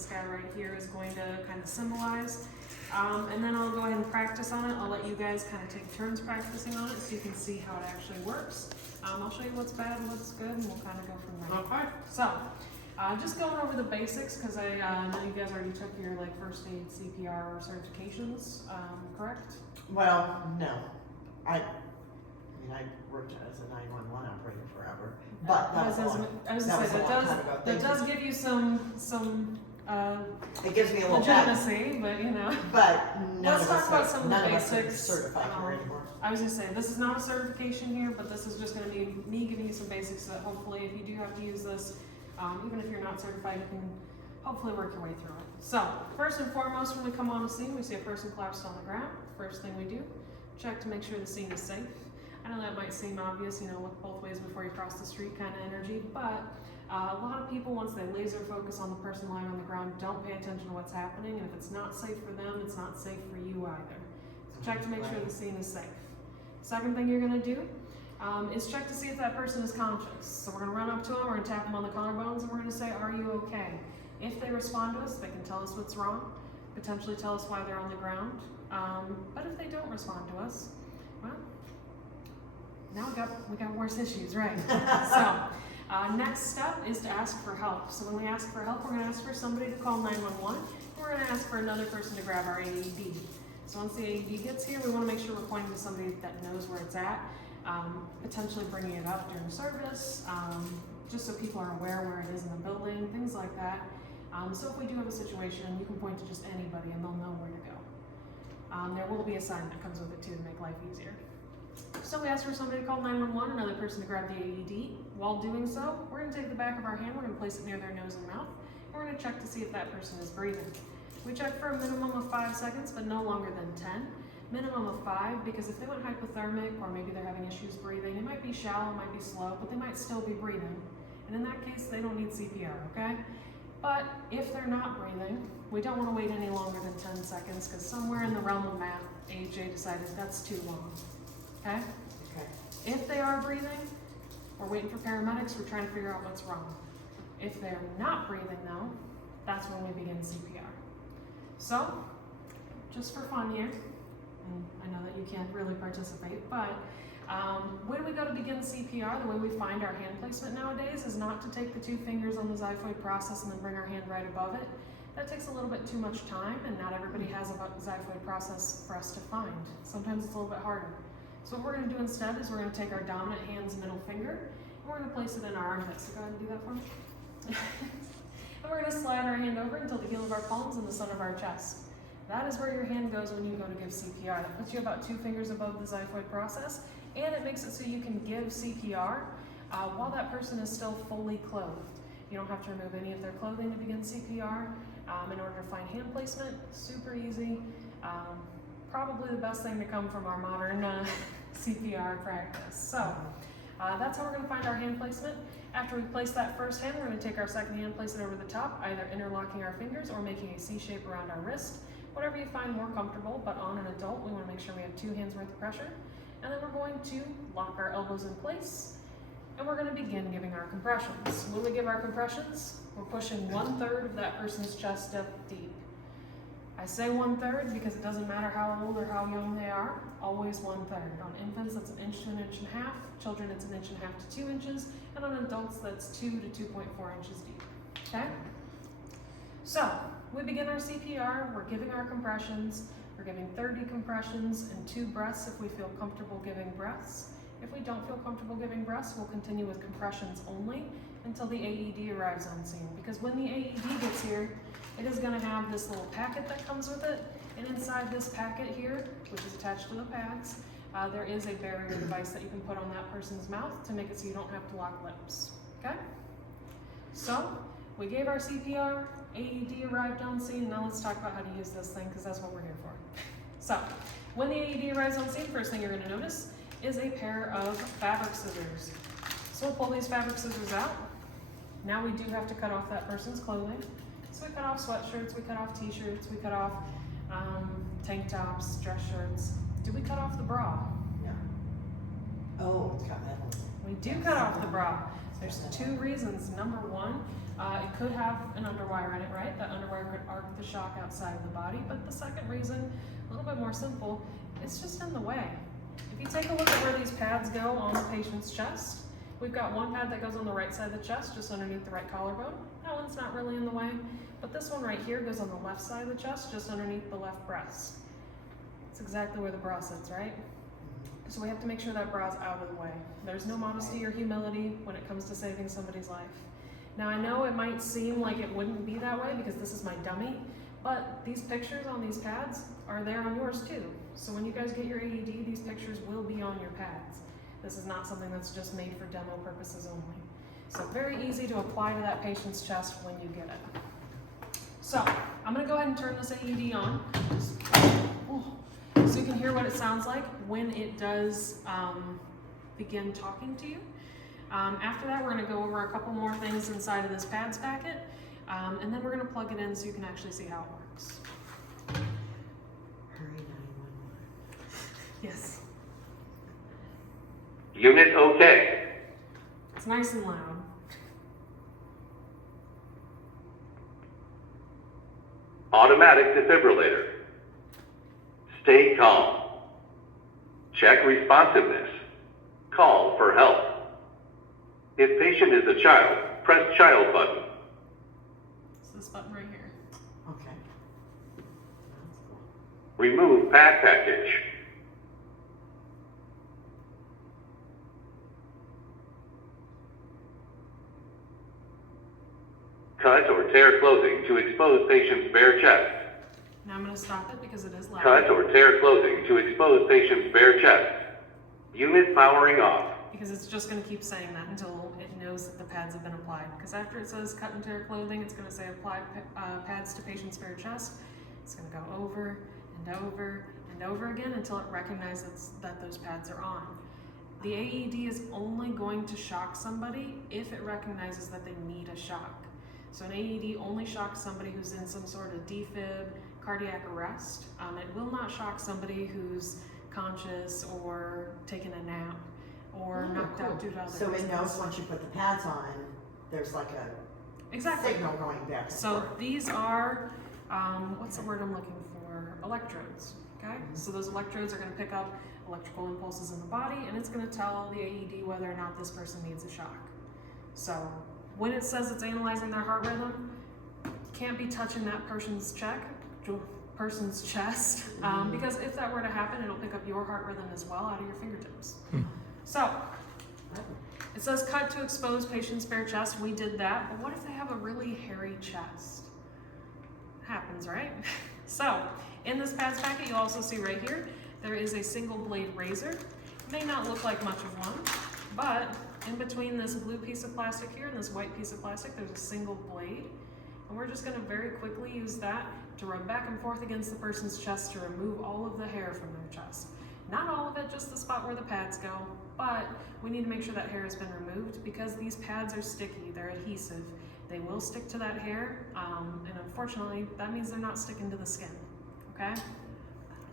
this guy right here is going to kind of symbolize. And then I'll go ahead and practice on it. I'll let you guys kind of take turns practicing on it so you can see how it actually works. I'll show you what's bad and what's good, and we'll kind of go from there. Okay. So, just going over the basics, because I know you guys already took your like first aid CPR certifications, correct? Well, no. I worked as a 911 operator forever, but that was a long that does give you some it gives me a little legitimacy, but you know. But let's talk about some of the basics. Certified here anymore. I was gonna say, this is not a certification here, but this is just gonna be me giving you some basics that hopefully, if you do have to use this, even if you're not certified, you can hopefully work your way through it. So, first and foremost, when we come on the scene, we see a person collapsed on the ground. First thing we do, check to make sure the scene is safe. I know that might seem obvious, you know, look both ways before you cross the street kind of energy, but a lot of people, once they laser focus on the person lying on the ground, don't pay attention to what's happening, and if it's not safe for them, it's not safe for you either. So check to make sure the scene is safe. Second thing you're gonna do is check to see if that person is conscious. So we're gonna run up to them, we're gonna tap them on the collarbones, and we're gonna say, are you okay? If they respond to us, they can tell us what's wrong, potentially tell us why they're on the ground. But if they don't respond to us, well, now we got worse issues, right? So, next step is to ask for help. So when we ask for help, we're gonna ask for somebody to call 911. We're gonna ask for another person to grab our AED. So once the AED gets here, we wanna make sure we're pointing to somebody that knows where it's at, potentially bringing it up during service, just so people are aware where it is in the building, things like that. So if we do have a situation, you can point to just anybody and they'll know where to go. There will be a sign that comes with it too to make life easier. So we ask for somebody to call 911, another person to grab the AED. While doing so, we're going to take the back of our hand, we're going to place it near their nose and mouth, and we're going to check to see if that person is breathing. We check for a minimum of 5 seconds, but no longer than 10. Minimum of 5, because if they went hypothermic, or maybe they're having issues breathing, it might be shallow, it might be slow, but they might still be breathing. And in that case, they don't need CPR, okay? But if they're not breathing, we don't want to wait any longer than 10 seconds, because somewhere in the realm of math, AJ decided that's too long. Okay? Okay. If they are breathing, we're waiting for paramedics, we're trying to figure out what's wrong. If they're not breathing though, that's when we begin CPR. So, just for fun here, and I know that you can't really participate, but when we go to begin CPR, the way we find our hand placement nowadays is not to take the 2 fingers on the xiphoid process and then bring our hand right above it. That takes a little bit too much time, and not everybody has a xiphoid process for us to find. Sometimes it's a little bit harder. So what we're going to do instead is we're going to take our dominant hand's middle finger, and we're going to place it in our armpit. So go ahead and do that for me. And we're going to slide our hand over until the heel of our palms and the center of our chest. That is where your hand goes when you go to give CPR. That puts you about 2 fingers above the xiphoid process, and it makes it so you can give CPR while that person is still fully clothed. You don't have to remove any of their clothing to begin CPR. In order to find hand placement, super easy. Probably the best thing to come from our modern CPR practice. So that's how we're going to find our hand placement. After we place that first hand, we're going to take our second hand, place it over the top, either interlocking our fingers or making a C shape around our wrist. Whatever you find more comfortable, but on an adult, we want to make sure we have 2 hands worth of pressure. And then we're going to lock our elbows in place, and we're going to begin giving our compressions. When we give our compressions, we're pushing 1/3 of that person's chest up deep. I say 1/3 because it doesn't matter how old or how young they are, always 1/3. On infants, that's 1 inch to 1.5 inches. Children, it's 1.5 inches to 2 inches. And on adults, that's 2 to 2.4 inches deep. Okay? So, we begin our CPR, we're giving our compressions. We're giving 30 compressions and 2 breaths if we feel comfortable giving breaths. If we don't feel comfortable giving breaths, we'll continue with compressions only until the AED arrives on scene. Because when the AED gets here, it is going to have this little packet that comes with it, and inside this packet here, which is attached to the pads, there is a barrier device that you can put on that person's mouth to make it so you don't have to lock lips. Okay? So, we gave our CPR, AED arrived on scene. Now let's talk about how to use this thing, because that's what we're here for. So, when the AED arrives on scene, first thing you're going to notice is a pair of fabric scissors. So we'll pull these fabric scissors out. Now we do have to cut off that person's clothing. So we cut off sweatshirts, we cut off t-shirts, we cut off tank tops, dress shirts. Did we cut off the bra? Yeah. Oh, it's got metal. We do cut off the bra. There's 2 reasons. Number 1, It could have an underwire in it, right? That underwire could arc the shock outside of the body, but the second reason, a little bit more simple, it's just in the way. If you take a look at where these pads go on the patient's chest, we've got one pad that goes on the right side of the chest, just underneath the right collarbone. That one's not really in the way, but this one right here goes on the left side of the chest, just underneath the left breast. It's exactly where the bra sits, right? So we have to make sure that bra's out of the way. There's no modesty or humility when it comes to saving somebody's life. Now I know it might seem like it wouldn't be that way because this is my dummy, but these pictures on these pads are there on yours too. So when you guys get your AED, these pictures will be on your pads. This is not something that's just made for demo purposes only. So very easy to apply to that patient's chest when you get it. So I'm gonna go ahead and turn this AED on so you can hear what it sounds like when it does begin talking to you. After that, we're going to go over a couple more things inside of this pads packet, and then we're going to plug it in so you can actually see how it works. Hurry 911. Yes. Unit okay. It's nice and loud. Automatic defibrillator. Stay calm. Check responsiveness. Call for help. If patient is a child, press child button. It's this button right here. Okay. That's cool. Remove pad package. Cut or tear clothing to expose patient's bare chest. Now I'm going to stop it because it is loud. Cut or tear clothing to expose patient's bare chest. Unit powering off. Because it's just going to keep saying that until it knows that the pads have been applied. Because after it says cut and tear clothing, it's going to say apply pads to patient's bare chest. It's going to go over and over and over again until it recognizes that those pads are on. The AED is only going to shock somebody if it recognizes that they need a shock. So an AED only shocks somebody who's in some sort of defib, cardiac arrest. It will not shock somebody who's conscious or taking a nap or knocked out due to other So it reasons. knows once you put the pads on, there's like a Exactly. signal going back and So forth. these are, what's the word I'm looking for? Electrodes, okay? So those electrodes are gonna pick up electrical impulses in the body and it's gonna tell the AED whether or not this person needs a shock. So when it says it's analyzing their heart rhythm, you can't be touching that person's chest, because if that were to happen, it'll pick up your heart rhythm as well out of your fingertips. So, it says cut to expose patient's bare chest. We did that, but what if they have a really hairy chest? Happens, right? So, in this pads packet, you'll also see right here, there is a single blade razor. It may not look like much of one, but in between this blue piece of plastic here and this white piece of plastic, there's a single blade. And we're just gonna very quickly use that to rub back and forth against the person's chest to remove all of the hair from their chest. Not all of it, just the spot where the pads go, but we need to make sure that hair has been removed because these pads are sticky, they're adhesive. They will stick to that hair, and unfortunately, that means they're not sticking to the skin, okay?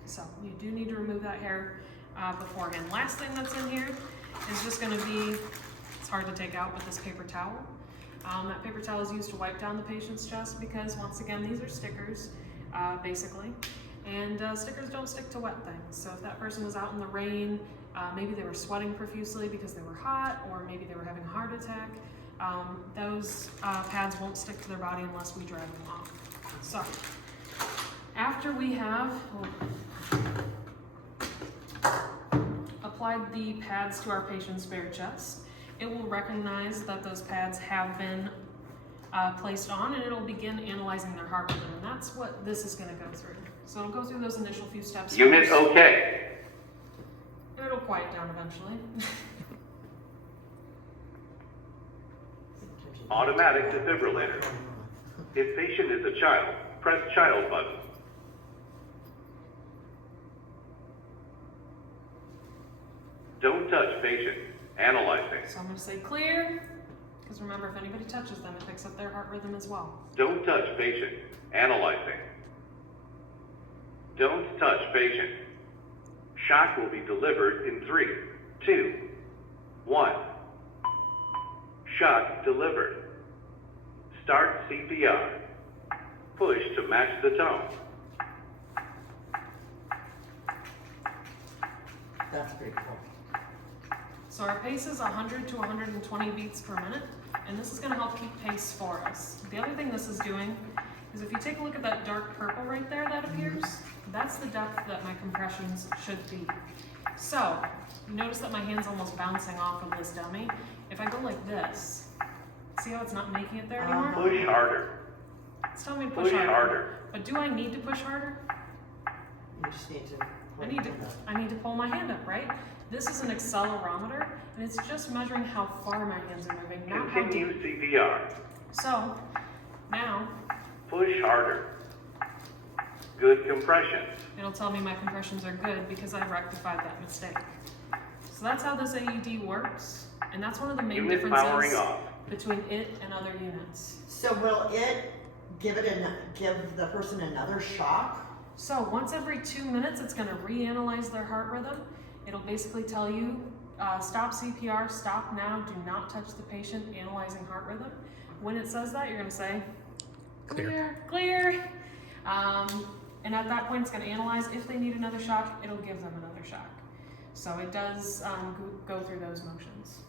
So you do need to remove that hair beforehand. Last thing that's in here is just gonna be, it's hard to take out, but this paper towel. That paper towel is used to wipe down the patient's chest because, once again, these are stickers, basically. And stickers don't stick to wet things. So if that person was out in the rain, maybe they were sweating profusely because they were hot, or maybe they were having a heart attack, those pads won't stick to their body unless we dry them off. So after we have applied the pads to our patient's bare chest, it will recognize that those pads have been placed on, and it'll begin analyzing their heart rhythm, and that's what this is going to go through. So it'll go through those initial few steps. Unit first, okay. and it'll quiet down eventually. Automatic defibrillator. If patient is a child, press child button. Don't touch patient. Analyzing. So I'm going to say clear, because remember, if anybody touches them, it picks up their heart rhythm as well. Don't touch patient. Analyzing. Don't touch patient. Shock will be delivered in 3, 2, 1. Shock delivered. Start CPR. Push to match the tone. That's pretty cool. So our pace is 100 to 120 beats per minute, and this is going to help keep pace for us. The other thing this is doing is if you take a look at that dark purple right there that appears, that's the depth that my compressions should be. So, you notice that my hand's almost bouncing off of this dummy. If I go like this, see how it's not making it there anymore? Push harder. It's telling me to push harder. But do I need to push harder? You just need to. I need to pull my hand up, right? This is an accelerometer, and it's just measuring how far my hands are moving, not how Continue deep. CPR. So, now, Push harder. Good compression. it'll tell me my compressions are good because I rectified that mistake. So that's how this AED works, and that's one of the main Unit powering differences off. between it and other units. So will it give the person another shock? So once every 2 minutes, it's going to reanalyze their heart rhythm. It'll basically tell you, stop CPR, stop now, do not touch the patient, analyzing heart rhythm. When it says that, you're going to say, clear. And at that point, it's going to analyze. If they need another shock, it'll give them another shock. So it does go through those motions.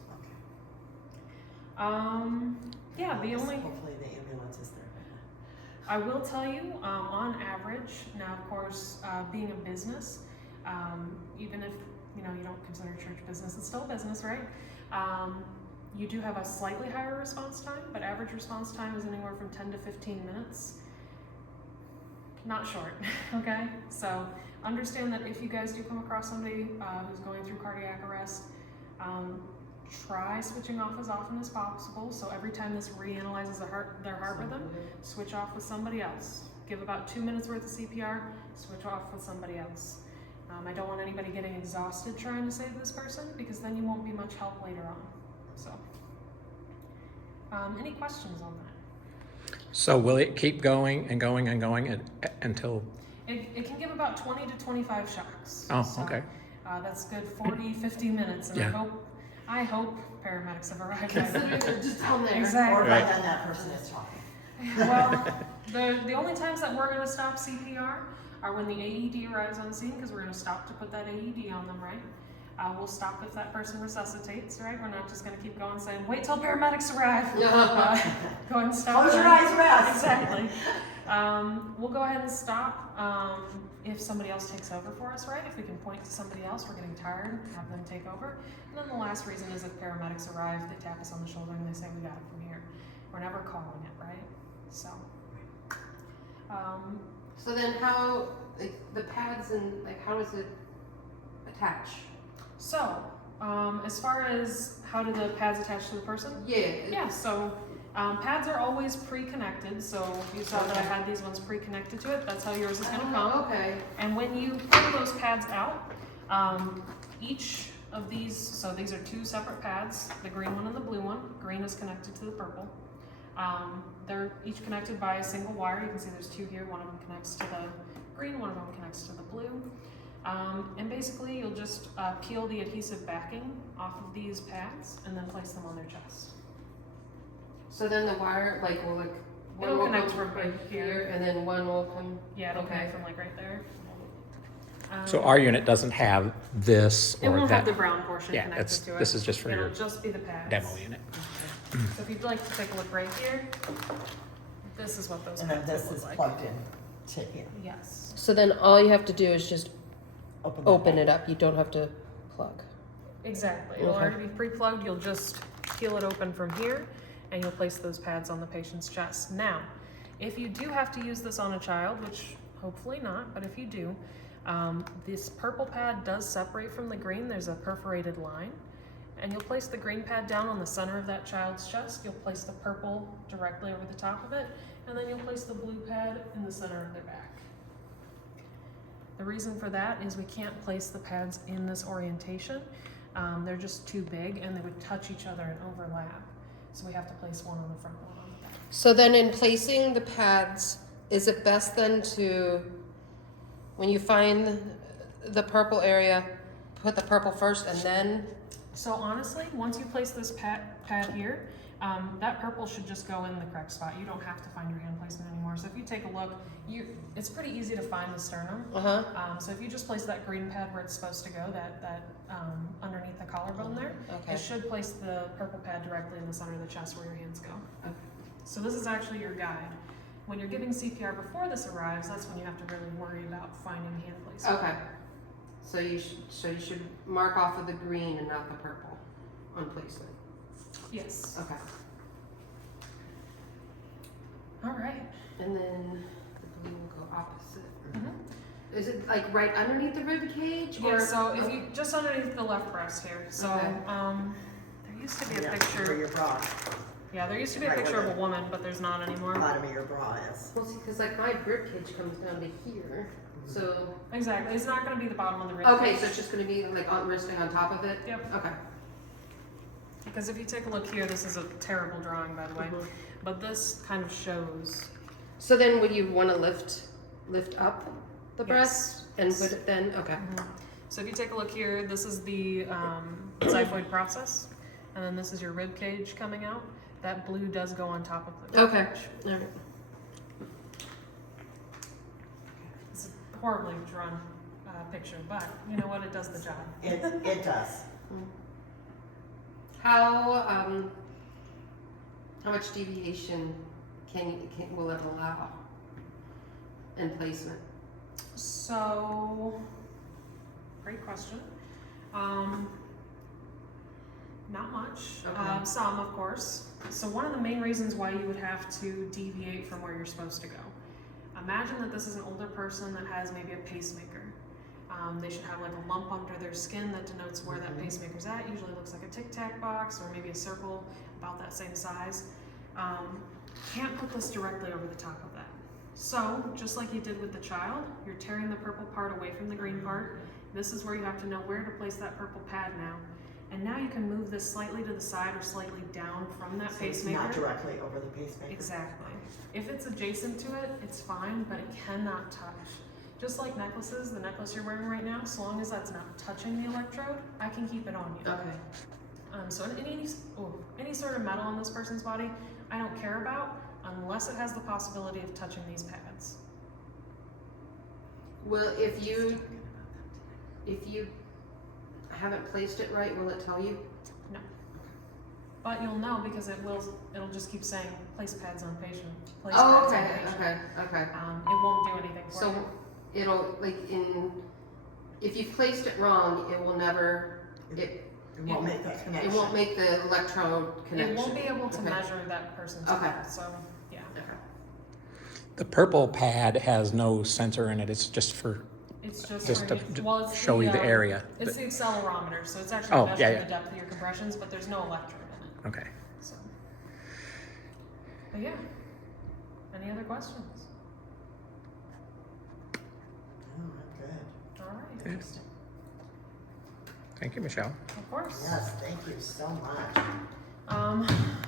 Yeah, the only... Hopefully the ambulance is there. I will tell you, on average, now of course, being a business, even if you don't consider church business, it's still business, right? You do have a slightly higher response time, but average response time is anywhere from 10 to 15 minutes. Not short, okay? So understand that if you guys do come across somebody who's going through cardiac arrest, try switching off as often as possible. So every time this reanalyzes their heart rhythm, switch off with somebody else. Give about 2 minutes worth of CPR, switch off with somebody else. I don't want anybody getting exhausted trying to save this person because then you won't be much help later on. So, any questions on that? So will it keep going and going and going until? It can give about 20 to 25 shocks. Oh, So, okay. that's good 40, 50 minutes, and Yeah. I hope paramedics have arrived. Considering they're just down there. Exactly. Or by Right. then that person is talking. Well, the only times that we're going to stop CPR are when the AED arrives on scene, because we're going to stop to put that AED on them, right? We'll stop if that person resuscitates, right? We're not just going to keep going saying, wait till paramedics arrive. Go and stop. Close your them. eyes, rest. Exactly. We'll go ahead and stop if somebody else takes over for us, right? If we can point to somebody else, we're getting tired, have them take over. And then the last reason is if paramedics arrive, they tap us on the shoulder and they say, we got it from here. We're never calling it, right? So. So then how, like, the pads and, like, how does it attach? So, as far as how do the pads attach to the person? Yeah, so pads are always pre-connected. So you saw that I had these ones pre-connected to it. That's how yours is going to come. Okay. And when you pull those pads out, each of these, so these are two separate pads, the green one and the blue one. Green is connected to the purple. They're each connected by a single wire. You can see there's two here. One of them connects to the green, one of them connects to the blue. And basically you'll just peel the adhesive backing off of these pads and then place them on their chest. So then the wire, like, will, like, one It'll will connect come from right here, and then one will come. Yeah, it'll Okay. connect from like right there. So our unit doesn't have this It or won't have that the brown portion Yeah, connected it's- to it. this is just for It'll your just be the pads. demo unit. So if you'd like to take a look right here, this is what those And then pads this would is look like. plugged in to here. Yes. So then all you have to do is just open that it up. You don't have to plug. Exactly. It'll Okay. already be pre-plugged. You'll just peel it open from here and you'll place those pads on the patient's chest. Now, if you do have to use this on a child, which hopefully not, but if you do, this purple pad does separate from the green. There's a perforated line. And you'll place the green pad down on the center of that child's chest. You'll place the purple directly over the top of it. And then you'll place the blue pad in the center of their back. The reason for that is we can't place the pads in this orientation. They're just too big and they would touch each other and overlap. So we have to place one on the front, one on the back. So then in placing the pads, is it best then to, when you find the purple area, put the purple first and then? So honestly, once you place this pad here, That purple should just go in the correct spot. You don't have to find your hand placement anymore. So if you take a look, it's pretty easy to find the sternum. So if you just place that green pad where it's supposed to go, that underneath the collarbone there, Okay. it should place the purple pad directly in the center of the chest where your hands go. Okay. So this is actually your guide. When you're giving CPR before this arrives, that's when you have to really worry about finding hand placement. Okay. So you should mark off with the green and not the purple on placement. Yes. Okay. All right. And then the blue will go opposite. Mhm. Is it like right underneath the rib cage? Yeah, Or so if you just underneath the left breast here. So Okay. there used to be a Yeah, picture. where your bra, Yeah, there used to be a Right, picture where of a the- woman, but there's not anymore. bottom of your bra is. Well, see, because like my rib cage comes down to here, so Exactly. It's not going to be the bottom of the rib. okay, cage. so it's just gonna be like on resting on top of it. Yep. Okay. Because if you take a look here, this is a terrible drawing, by the way, Mhm. but this kind of shows. So then, would you want to lift up the breast and Yes. put it then? Okay. So if you take a look here, this is the xiphoid process, and then this is your rib cage coming out. That blue does go on top of the rib Okay. cage. All right. It's a horribly drawn picture, but you know what? It does the job. It does. How much deviation will it allow in placement? So, great question. Not much. Okay. Some, of course. So one of the main reasons why you would have to deviate from where you're supposed to go. Imagine that this is an older person that has maybe a pacemaker. They should have like a lump under their skin that denotes where that pacemaker's at. Usually looks like a tic-tac box or maybe a circle about that same size. Can't put this directly over the top of that. So, just like you did with the child, you're tearing the purple part away from the green part. This is where you have to know where to place that purple pad now. And now you can move this slightly to the side or slightly down from that So it's pacemaker. not directly over the pacemaker. Exactly. If it's adjacent to it, it's fine, but it cannot touch. Just like necklaces, the necklace you're wearing right now, so long as that's not touching the electrode, I can keep it on you. Okay. So any sort of metal on this person's body, I don't care about unless it has the possibility of touching these pads. Well, if you haven't placed it right, will it tell you? No. But you'll know because it'll just keep saying place pads on patient. Place Oh, pads okay, on patient. okay. It won't do anything for So you. it'll if you've placed it wrong, it will never It won't make that connection. it won't make the electrode connection. It won't be able to Okay. measure that person's Okay. health, so yeah. Okay. The purple pad has no sensor in it. It's just for It's just just for to well, it's show you the area. It's the accelerometer, so it's actually Oh, measuring yeah. the depth of your compressions, but there's no electrode in it. Okay. So, but yeah. Any other questions? Oh, I'm good. All right. Yeah. Interesting. Thank you, Michelle. Of course. Yes, thank you so much.